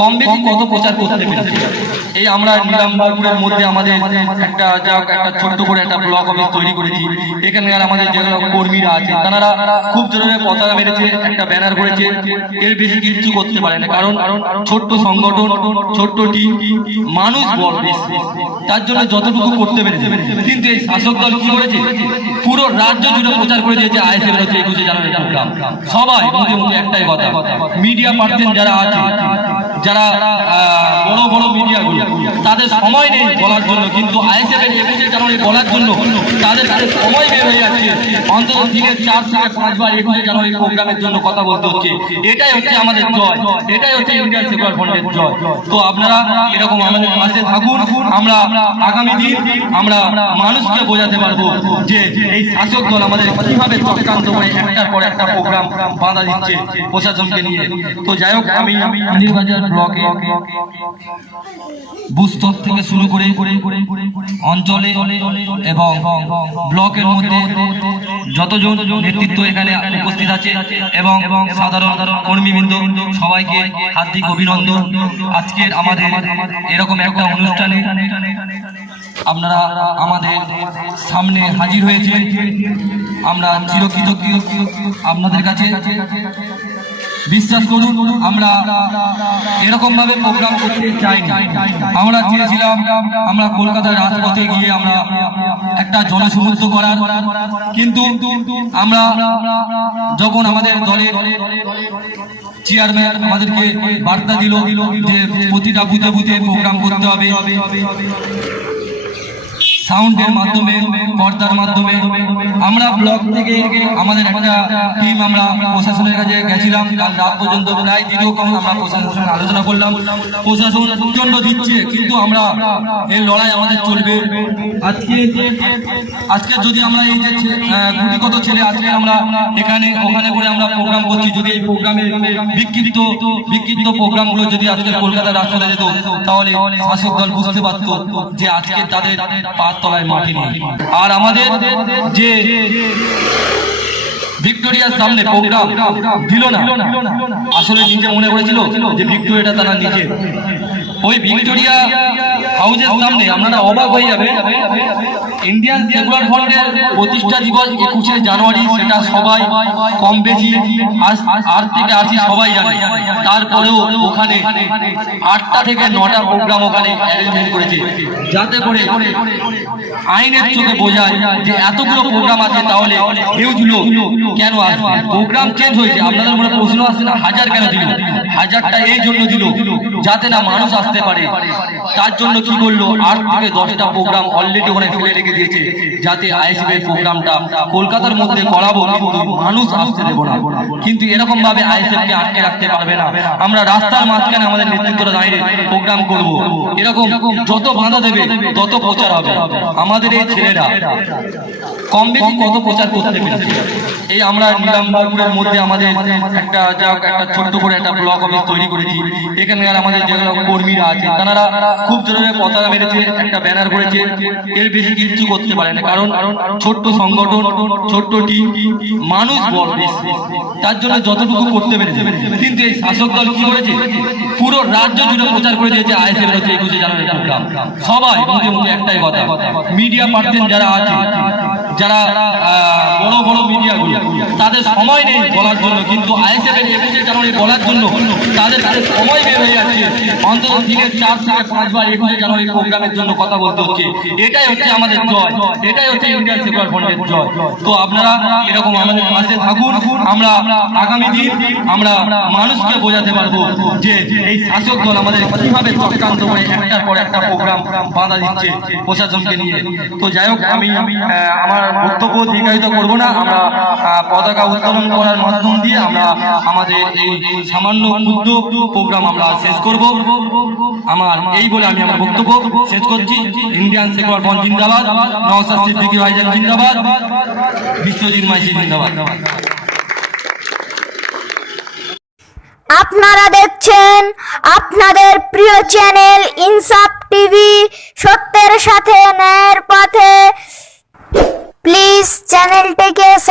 কম বেশি কত প্রচার করতে পেরেছি? এই আমরা নিলামবাবুরের মধ্যে আমাদের একটা যা একটা ছোট্ট করে একটা ব্লক অফিস তৈরি করেছি। এখানকার আমাদের যেগুলো কর্মীরা আছে তারা খুব জোরে পতাকা মেরেছে, একটা ব্যানার করেছে, এর বেশি কিচ্ছু করতে পারে না। কারণ ছোট্ট সংগঠন, ছোট্ট টিম, মানুষ বড় তার জন্য যতটুকু করতে পেরেছে। কিন্তু এই শাসক দল কি করেছে? পুরো রাজ্য জুড়ে প্রচার করে দিয়েছে আইএসএফ হচ্ছে একুশে জানুয়ারি সবাই, মুখে মুখে একটাই কথা। মিডিয়া পার্সন যারা আছে যারা বড় বড় মিডিয়াগুলো, তাদের সময় নেই বলার জন্য, কিন্তু আইএসএফ এর একুশে জানুয়ারি বলার জন্য তাদের কাছে সময় বের হয়ে যাচ্ছে। অন্তত দিনে চার থেকে পাঁচবার একুশে জানুয়ারি প্রোগ্রামের জন্য কথা বলতে হচ্ছে। এটাই হচ্ছে আমাদের জয়। এটাই হচ্ছে ইন্ডিয়ান সেকুলার ফ্রন্টের জয়। তো আপনারা এরকম আমাদের পাশে থাকুন। আমরা আগামী দিন আমরা মানুষকে বোঝাতে পারব যে এই শাসক দল আমাদের কীভাবে চক্রান্ত করে একটার পর একটা প্রোগ্রাম বাধা দিচ্ছে প্রশাসনকে নিয়ে। তো যাই হোক, আমি নির্বাচন ব্লকে বুস্তর থেকে শুরু করে অঞ্চলে এবং ব্লকের মধ্যে যতজন নেতৃত্ব এখানে উপস্থিত আছে এবং সাধারণ কর্মীবৃন্দ সবাইকে হার্দিক অভিনন্দন। আজকের আমাদের এরকম একটা অনুষ্ঠানে আপনারা আমাদের সামনে হাজির হয়েছে আমরা চিরকৃতজ্ঞ আপনাদের কাছে। বিশ্বাস করুন, আমরা এরকম ভাবে প্রোগ্রাম করতে চাই আমরা চেয়েছিলাম, আমরা কলকাতার রাজপথে গিয়ে আমরা একটা জনসমুদ্র করার। কিন্তু আমরা যখন আমাদের দলের চেয়ারম্যান আমাদেরকে বার্তা দিল যে প্রতিটা বুথে বুথে প্রোগ্রাম করতে হবে সাউন্ডের মাধ্যমে পর্দার মাধ্যমে। আমরা ব্লক থেকে আমাদের একটা টিম আমরা প্রশাসনের কাছে গেছিলাম। কাল রাত পর্যন্ত প্রায় দীর্ঘক্ষণ আমরা প্রশাসনের সঙ্গে আলোচনা করলাম। প্রশাসন প্রচণ্ড দিচ্ছে কিন্তু আমরা এই লড়াই আমাদের চলবে। আজকে আজকে যদি আমরা এই যে ছে- আহ, ছেলে আজকে আমরা এখানে ওখানে করে আমরা প্রোগ্রাম করছি যদি এই প্রোগ্রামে বিক্ষিপ্ত বিক্ষিপ্ত প্রোগ্রামগুলো যদি আজকে কলকাতার রাস্তাতে যেত তাহলে শাসক দল বুঝতে পারতো যে আজকে তাদের তলায় মাটি নেই আর আমাদের যে ভিক্টোরিয়ার সামনে প্রোগ্রাম দিল না, আসলে নিজে মনে করেছিল যে ভিক্টোরিয়াটা তারা নিজে। ওই ভিক্টোরিয়া হাউসের সামনে আপনারা অবাক হয়ে যাবে ইন্ডিয়ান সেকুলার ফ্রন্টের প্রতিষ্ঠা দিবস একুশে জানুয়ারি, সেটা সবাই কম বেশি আট থেকে আশি সবাই জানে। তারপরেও ওখানে আটটা থেকে নটা প্রোগ্রাম ওখানে অ্যারেঞ্জমেন্ট করেছে। যাতে করে আইনের চোখে বোঝায় যে এতগুলো প্রোগ্রাম আছে, তাহলে হিউজ লোক কেন আসবে? প্রোগ্রাম চেঞ্জ হয়েছে। আপনাদের মনে প্রশ্ন আসছে না, হাজার কেন দিল? হাজারটা এই জন্য দিল, যাতে না মানুষ আসতে পারে। তার জন্য কি করল আট থেকে দশটা প্রোগ্রাম অলরেডি ওখানে ফেলে রেখে দিয়েছে। যাতে আইএসএফ প্রোগ্রামটা কলকাতার মধ্যে করাবো মানুষ আসতে দেবো না। কিন্তু এরকম ভাবে আইএসএফ কে আটকে রাখতে পারবে না। আমরা রাস্তার মাঝখানে আমাদের নেতৃত্বরা দাঁড়িয়ে প্রোগ্রাম করব। এরকম যত বাধা দেবে, তত প্রচার হবে। আমাদের এই ছেলেরা কম বেশি কত প্রচার করতে পেরেছে? এই আমরা নিলামবাবুরের মধ্যে আমাদের একটা যা একটা ছোট্ট করে একটা ব্লক অফিস তৈরি করেছি। এখানকার আমাদের যেগুলো কর্মীরা আছে তারা খুব জোরে পতাকা মেরেছে, একটা ব্যানার করেছে, এর বেশি কিচ্ছু করতে পারে না। কারণ ছোট্ট সংগঠন, ছোট্ট টিম মানুষ বল তার জন্য যতটুকু করতে পেরেছে। কিন্তু এই শাসক দল কি করেছে? পুরো রাজ্য জুড়ে প্রচার করে দিয়েছে আইএসএফ হচ্ছে একুশে জানুয়ারি সবাই, মুখে মুখে একটাই কথা। মিডিয়া পার্সন যারা আছে যারা বড় বড় মিডিয়াগুলো, তাদের সময় নেই বলার জন্য, কিন্তু আইএসএফ এর একুশে জানুয়ারি বলার জন্য তাদের কাছে সময় বের হয়ে যাচ্ছে। অন্তত দিনে চার থেকে পাঁচবার একুশে জানুয়ারি প্রোগ্রামের জন্য কথা বলতে হচ্ছে। এটাই হচ্ছে আমাদের জয়। এটাই হচ্ছে ইন্ডিয়ান সেকুলার ফ্রন্টের জয়। তো আপনারা এরকম আমাদের পাশে থাকুন। আমরা আগামী দিন আমরা মানুষকে বোঝাতে পারব যে এই শাসক দল আমাদের কীভাবে চক্রান্ত করে একটার পর একটা প্রোগ্রাম বাধা দিচ্ছে প্রশাসনকে নিয়ে। তো যাই হোক, আমি আমার বক্তব্য দীর্ঘায়িত করব না। আমরা পতাকা উত্তোলন করার মাধ্যম দিয়ে আমরা আমাদের এই সামান্য ক্ষুদ্র প্রোগ্রাম আমরা শেষ করব। আমার এই বলে আমি আমার বক্তব্য শেষ করছি। ইন্ডিয়ান সেকুলার ফ্রন্ট জিন্দাবাদ নওসাদ সিদ্দিকী ভাইজান জিন্দাবাদ, বিশ্বজিৎ মাইজি জিন্দাবাদ। আপনারা দেখছেন আপনাদের প্রিয় চ্যানেল ইনসাফ টিভি, সত্যের সাথে ন্যায়ের পথে।